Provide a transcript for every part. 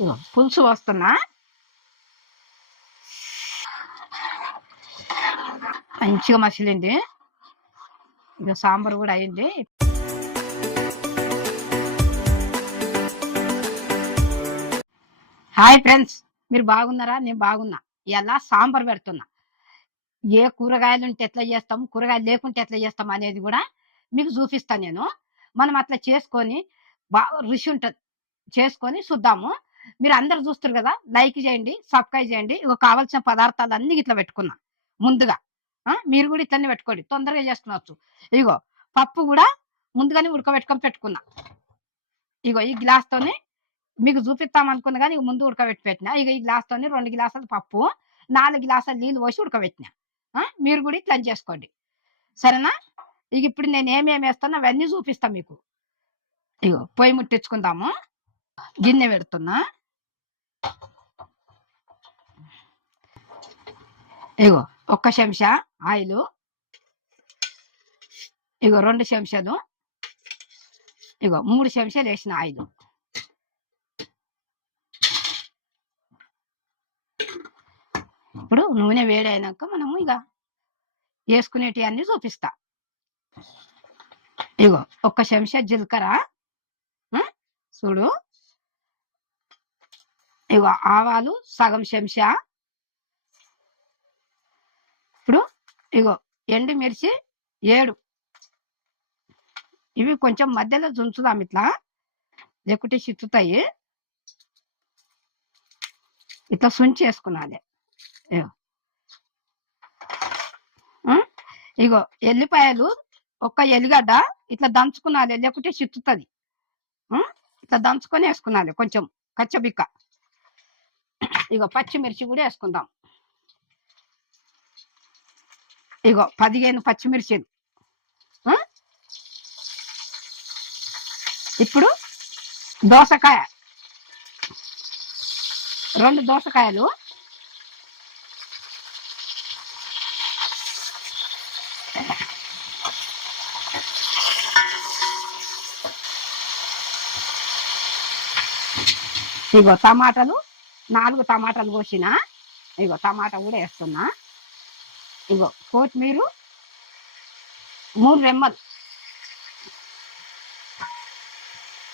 ఇగో పులుసు వస్తున్నా మంచిగా మసిలింది. ఇక సాంబార్ కూడా అయింది. హాయ్ ఫ్రెండ్స్, మీరు బాగున్నారా? నేను బాగున్నా. ఇలా సాంబార్ పెడుతున్నా. ఏ కూరగాయలు ఉంటే ఎట్లా చేస్తాం, కూరగాయలు లేకుంటే ఎట్లా చేస్తాం అనేది కూడా మీకు చూపిస్తాను నేను. మనం అట్లా చేసుకొని బాగా రుచి ఉంటుంది, చేసుకొని చూద్దాము. మీరు అందరు చూస్తారు కదా, లైక్ చేయండి, సబ్స్క్రైబ్ చేయండి. ఇక కావాల్సిన పదార్థాలు అన్ని ఇట్లా పెట్టుకున్నా ముందుగా. మీరు కూడా ఇట్లనే పెట్టుకోండి, తొందరగా చేసుకునవచ్చు. ఇగో పప్పు కూడా ముందుగానే ఉడకబెట్టుకొని పెట్టుకున్నా. ఇగో ఈ గ్లాస్తోని మీకు చూపిస్తాం అనుకున్నా కానీ ముందు ఉడకబెట్టి పెట్టినా. ఇక ఈ గ్లాస్తోని 2 గ్లాసులు పప్పు, 4 గ్లాసులు నీళ్ళు పోసి ఉడకబెట్టినా. మీరు కూడా ఇట్లా చేసుకోండి, సరేనా? ఇక ఇప్పుడు నేను ఏమేమి వేస్తానో అవన్నీ చూపిస్తాను మీకు. ఇగో పొయ్యి ముట్టించుకుందాము. గిన్నె పెడుతున్నా. ఇగో 1 చెంచా ఆయిల్, ఇగో 2 చెంచాలు, ఇగో 3 చెంచాలు వేసిన ఆయిల్. ఇప్పుడు నూనె వేడైనాక మనము ఇక వేసుకునేటి అన్ని చూపిస్తా. ఇగో 1 చెంచా జీలకర్ర చూడు. ఇగో ఆవాలు సగం చెంచా. ఇప్పుడు ఇగో ఎండుమిర్చి 7. ఇవి కొంచెం మధ్యలో జుంచుదాం ఇట్లా, లేకుంటే చిత్తుతాయి. ఇట్లా సుంచి వేసుకున్నది. ఇగో ఎల్లిపాయలు 1 ఎల్లిగడ్డ ఇట్లా దంచుకున్నది, లేకుంటే చిత్తుతుంది. ఇట్లా దంచుకొని వేసుకున్నది కొంచెం కచ్చబిక్క. ఇగో పచ్చిమిర్చి కూడా వేసుకుందాం. ఇగో 15 పచ్చిమిర్చిలు. ఇప్పుడు దోసకాయ 2 దోసకాయలు. ఇగో టమాటాలు 4 టమాటాలు కోసిన. ఇగో టమాటా కూడా వేస్తున్నా. ఇగో కొత్తిమీర 3 రెమ్మలు,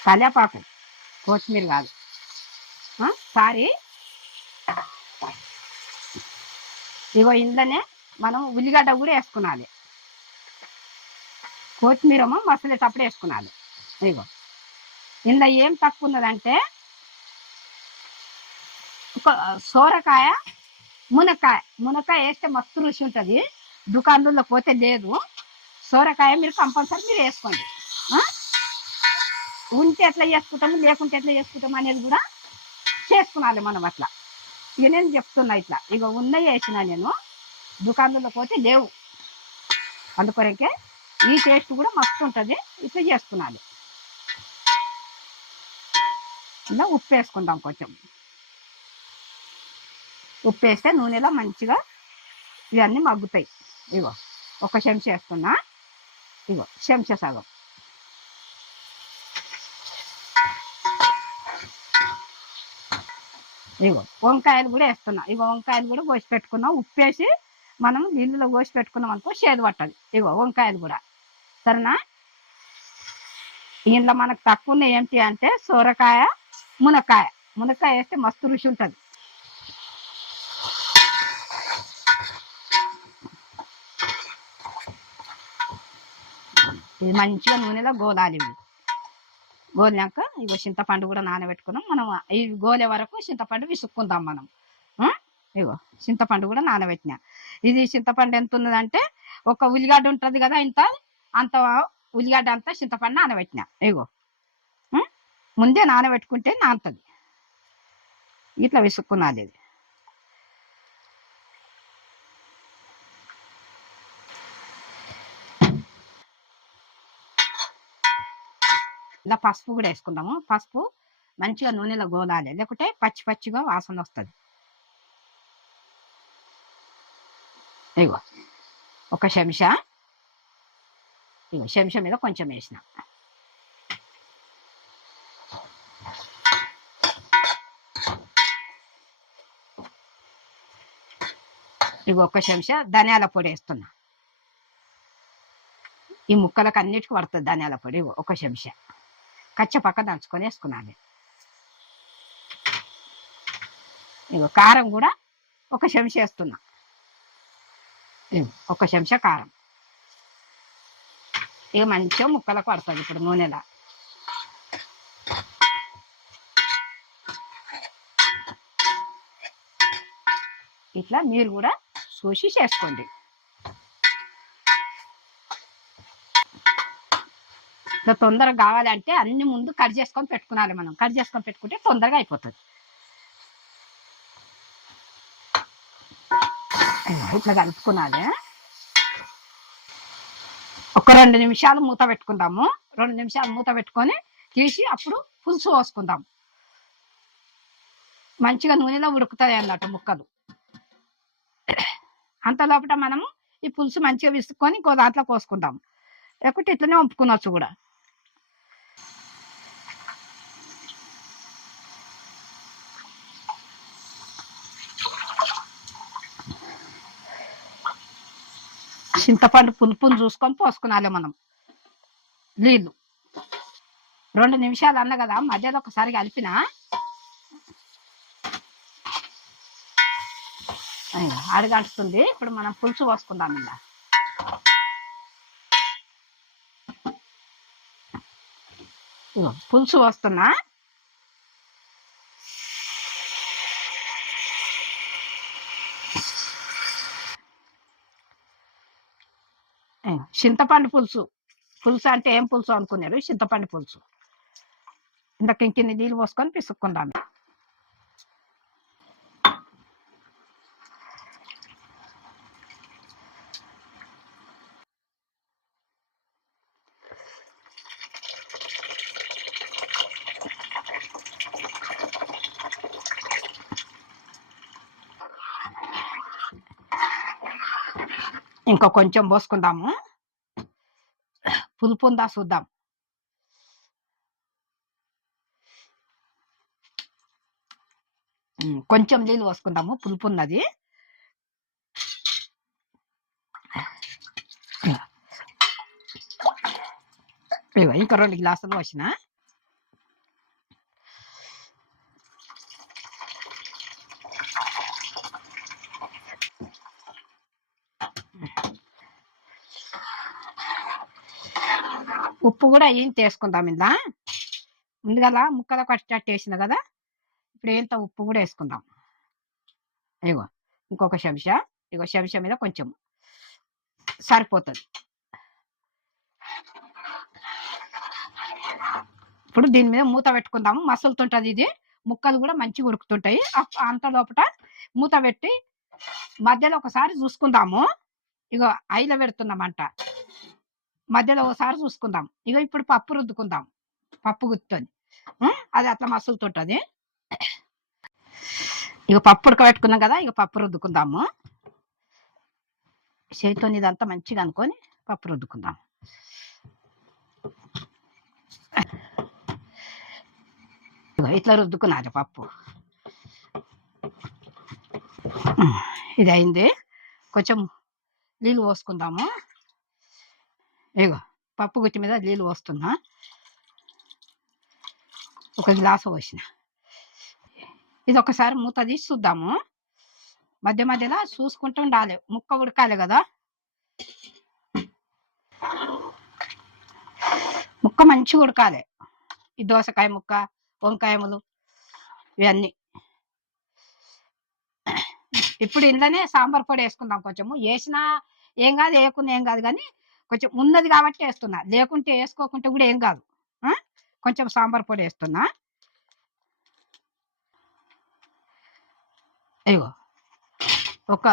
కళ్యాపాకు, కొత్తిమీర కాదు, సారీ. ఇగో ఇంట్లోనే మనం ఉల్లిగడ్డ కూడా వేసుకున్నాలి. కొత్తిమీర మసలేటప్పుడు వేసుకున్నాలి. ఇగో ఇందులో ఏం తక్కువ ఉన్నదంటే ఒక సోరకాయ, మునక్కాయ వేస్తే మస్తు రుచి ఉంటుంది. దుకాణంలో పోతే లేదు. సోరకాయ మీరు కంపల్సరీ మీరు వేసుకోండి. ఉంటే ఎట్లా చేసుకుంటాము, లేకుంటే ఎట్లా చేసుకుంటాము అనేది కూడా చేసుకున్నాలి మనం అట్లా. ఇక నేను చెప్తున్నా ఇట్లా. ఇక ఉన్నాయి వేసిన నేను, దుకాణంలో పోతే లేవు. అందుకొరకే ఈ టేస్ట్ కూడా మస్తు ఉంటుంది. ఇట్లా చేసుకున్నాలి. ఇలా ఉప్పు వేసుకుందాం కొంచెం. ఉప్పు వేస్తే నూనెలో మంచిగా ఇవన్నీ మగ్గుతాయి. ఇగో 1 చెంచా వేస్తున్నా. ఇగో చెంచా సగం. ఇగో వంకాయలు కూడా వేస్తున్నా. ఇగో వంకాయలు కూడా కోసి పెట్టుకున్నాం. ఉప్పు వేసి మనం నీళ్ళలో కోసి పెట్టుకున్నాం అనుకో చేదు పట్టదు. ఇగో వంకాయలు కూడా, సరేనా? ఇంట్లో మనకు తక్కువ ఉన్నాయి ఏంటి అంటే సోరకాయ, మునక్కాయ వేస్తే మస్తు రుచి ఉంటుంది. ఇది మంచిగా నూనెలో గోలాలి. ఇవి గోలినాక ఇగో చింతపండు కూడా నానబెట్టుకున్నాం. మనం ఇవి గోలే వరకు చింతపండు విసుక్కుందాం మనం. ఇగో చింతపండు కూడా నానబెట్టినా. ఇది చింతపండు ఎంత ఉన్నదంటే 1 ఉల్లిగడ్డ ఉంటుంది కదా, అంత ఉల్లిగడ్డ అంతా చింతపండు నానబెట్టినా. ఇగో ముందే నానబెట్టుకుంటే నానుతుంది. ఇట్లా విసుక్కున్నది. ఇది ఇలా పసుపు కూడా వేసుకుందాము. పసుపు మంచిగా నూనెలో గోలాలి, లేకుంటే పచ్చి పచ్చిగా వాసన వస్తుంది. ఇగో 1 చెంచా. ఇగో చెంచా మీద కొంచెం వేసిన. ఇవి ఒక చెంచా ధనియాల పొడి వేస్తున్నా. ఈ ముక్కలకు అన్నిటికీ పడుతుంది ధనియాల పొడి. ఒక చెంచా కచ్చపక్క దంచుకొని వేసుకున్నాను. ఇగో కారం కూడా ఒక చెంచా వేస్తున్నా. ఒక చెంచా కారం. ఇక మంచిగా ముక్కలకు పడుతుంది ఇప్పుడు నూనెలా. ఇట్లా మీరు కూడా చూసి చేసుకోండి. ఇట్లా తొందరగా కావాలంటే అన్ని ముందు కట్ చేసుకొని పెట్టుకున్నాలి. మనం కట్ చేసుకొని పెట్టుకుంటే తొందరగా అయిపోతుంది. ఇట్లా కలుపుకున్నాలి. ఒక 2 నిమిషాలు మూత పెట్టుకుందాము. 2 నిమిషాలు మూత పెట్టుకొని తీసి అప్పుడు పులుసు పోసుకుందాం. మంచిగా నూనెలో ఉడుకుతాయి అన్నట్టు ముక్కలు. అంత లోపల మనము ఈ పులుసు మంచిగా విసుక్కొని ఇంకో దాంట్లో పోసుకుందాం. లేకుంటే ఇట్లనే వంపుకునొచ్చు కూడా. చింతపండు పులుపుని చూసుకొని పోసుకునాలి మనం నీళ్ళు. 2 నిమిషాలు అన్న కదా, మధ్యలో ఒకసారి కలిపిన అడుగంటుతుంది. ఇప్పుడు మనం పులుసు పోసుకుందాం. ఇలా పులుసు పోస్తున్నా. చింతపండు పులుసు. పులుసు అంటే ఏం పులుసు అనుకున్నారు? చింతపండు పులుసు. ఇంతకు ఇంకిన్ని నీళ్ళు పోసుకొని పిసుక్కుందాం. ఇంకా కొంచెం పోసుకుందాము. పులుపు ఉందా చూద్దాం. కొంచెం నీళ్ళు పోసుకుందాము. పులుపు ఉన్నది. ఇంకా 2 గ్లాసులు పోసిన. ఉప్పు కూడా ఏం తీసుకుందాం. ఇందా ఉంది కదా, ముక్కలు కట్టేటట్టు వేసిన కదా. ఇప్పుడు ఏంత ఉప్పు కూడా వేసుకుందాం. ఇగో ఇంకొక చెంచా. ఇగో చెంచా మీద కొంచెం సరిపోతుంది. ఇప్పుడు దీని మీద మూత పెట్టుకుందాము. మసులుతుంటది ఇది. ముక్కలు కూడా మంచిగా ఉడుకుతుంటాయి. అంత లోపల మూత పెట్టి మధ్యలో ఒకసారి చూసుకుందాము. ఇగో ఐలో పెడుతున్నామంట. మధ్యలో ఒకసారి చూసుకుందాం. ఇగో ఇప్పుడు పప్పు రుద్దుకుందాం. పప్పు గుర్తుంది. అది అట్లా మసులుతుంటది. ఇక పప్పు ఉడకబెట్టుకున్నాం కదా. ఇక పప్పు రుద్దుకుందాము. చేతితో ఇదంతా మంచిగా అనుకొని పప్పు రుద్దుకుందాం. ఇట్లా రుద్దుకున్నది పప్పు. ఇది అయింది. కొంచెం నీళ్ళు పోసుకుందాము. ఇగో పప్పు గుత్తి మీద నీళ్ళు పోస్తున్నా. ఒక గ్లాసు పోసిన. ఇది ఒకసారి మూత తీసి చూద్దాము. మధ్య మధ్యలో చూసుకుంటూ ఉండాలి. ముక్క ఉడకాలి కదా. ముక్క మంచిగా ఉడకాలి. ఈ దోసకాయ ముక్క, వంకాయములు ఇవన్నీ. ఇప్పుడు ఇంట్లోనే సాంబార్ పొడి వేసుకుందాం. కొంచెము వేసినా ఏం కాదు, వేయకుండా ఏం కాదు, కానీ కొంచెం ఉన్నది కాబట్టి వేస్తున్నా. లేకుంటే వేసుకోకుంటే కూడా ఏం కాదు. కొంచెం సాంబార్ పొడి వేస్తున్నా. ఇగో ఒక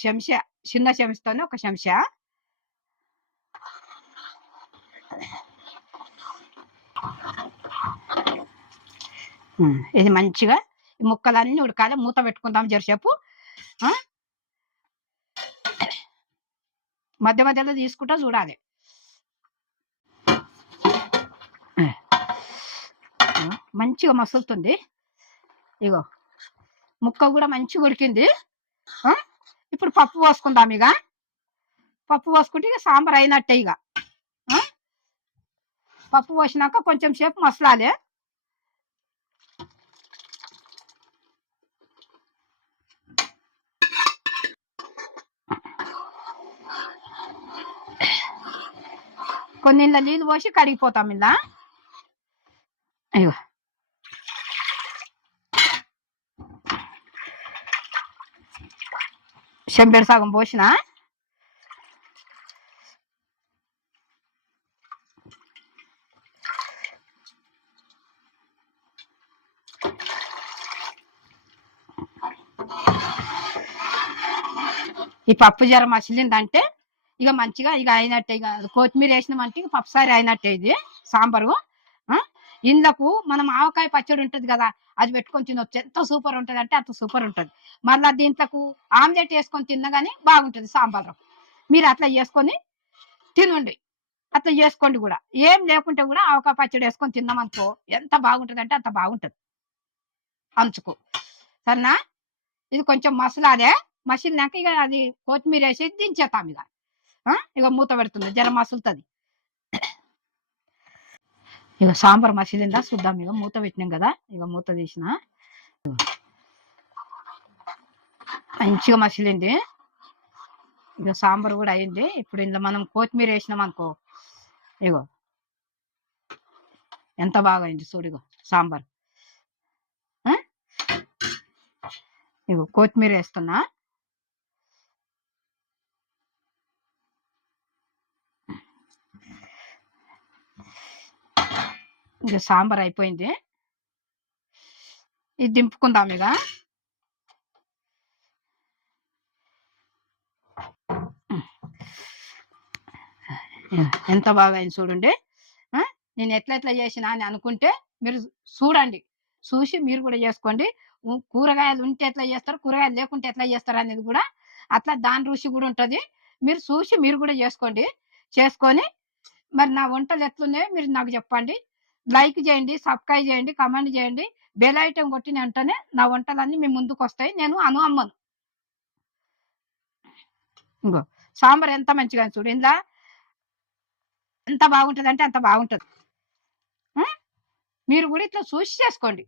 చెంచా, చిన్న చెంచాతోనే ఒక చెంచా. ఇది మంచిగా ఈ ముక్కలన్నీ ఉడకాలి. మూత పెట్టుకుందాం జరసేపు. మధ్య మధ్యలో తీసుకుంటా చూడాలి. మంచిగా మసులుతుంది. ఇగో ముక్క కూడా మంచిగా ఉడికింది. ఇప్పుడు పప్పు పోసుకుందాం. ఇక పప్పు పోసుకుంటే ఇక సాంబార్ అయినట్టే. ఇక పప్పు పోసినాక కొంచెం సేపు మసలాలి. కొన్ని నీళ్ళు పోసి కడిగిపోతాం. ఇలా అయ్యో చెంబెడు సగం పోసిన. ఈ పప్పు జర మసిలిందంటే ఇక మంచిగా ఇక అయినట్టే. ఇక కొత్తిమీర వేసినామంటే ఇక పప్పుసారి అయినట్టే. ఇది సాంబారు. ఇందుకు మనం ఆవకాయ పచ్చడి ఉంటుంది కదా, అది పెట్టుకొని తినొచ్చు. ఎంత సూపర్ ఉంటుంది అంటే అంత సూపర్ ఉంటుంది. మళ్ళీ దీంట్లకు ఆమ్లెట్ వేసుకొని తిన్నా కానీ బాగుంటుంది సాంబారు. మీరు అట్లా చేసుకొని తినండి. అట్లా చేసుకోండి కూడా. ఏం లేకుంటే కూడా ఆవకాయ పచ్చడి వేసుకొని తిన్నామనుకో ఎంత బాగుంటుంది అంటే అంత బాగుంటుంది. అంచుకు సరేనా. ఇది కొంచెం మసలాదే. మసిలినాక ఇక అది కొత్తిమీర వేసి దించేస్తాం. ఇక మూత పెడుతుంది, జర మసులుతుంది. ఇక సాంబార్ మసిలిందా చూద్దాం. ఇక మూత పెట్టినాం కదా, ఇక మూత తీసిన. మంచిగా మసిలింది. ఇక సాంబార్ కూడా అయింది. ఇప్పుడు ఇందులో మనం కొత్తిమీర వేసినాం అనుకో, ఇగో ఎంత బాగా అయింది చూడు. ఇగో సాంబార్. ఇగో కొత్తిమీర వేస్తున్నా. ఇక సాంబార్ అయిపోయింది. ఇది దింపుకుందాం. ఇక ఎంత బాగా అయింది చూడండి. నేను ఎట్లా చేసినా అని అనుకుంటే మీరు చూడండి. చూసి మీరు కూడా చేసుకోండి. కూరగాయలు ఉంటే ఎట్లా చేస్తారు, కూరగాయలు లేకుంటే ఎట్లా చేస్తారు అనేది కూడా అట్లా దాని రుచి కూడా ఉంటుంది. మీరు చూసి మీరు కూడా చేసుకోండి. చేసుకొని మరి నా వంటలు ఎట్లున్నాయో మీరు నాకు చెప్పండి. లైక్ చేయండి, సబ్స్క్రైబ్ చేయండి, కమెంట్ చేయండి. బెల్ ఐటమ్ కొట్టిన వెంటనే నా వంటలన్నీ మీ ముందుకు వస్తాయి. నేను అమ్మను. ఇంకో సాంబార్ ఎంత మంచిగా చూడు. ఇందులో ఎంత బాగుంటుంది అంటే అంత బాగుంటుంది. మీరు కూడా ఇట్లా చూసి చేసుకోండి.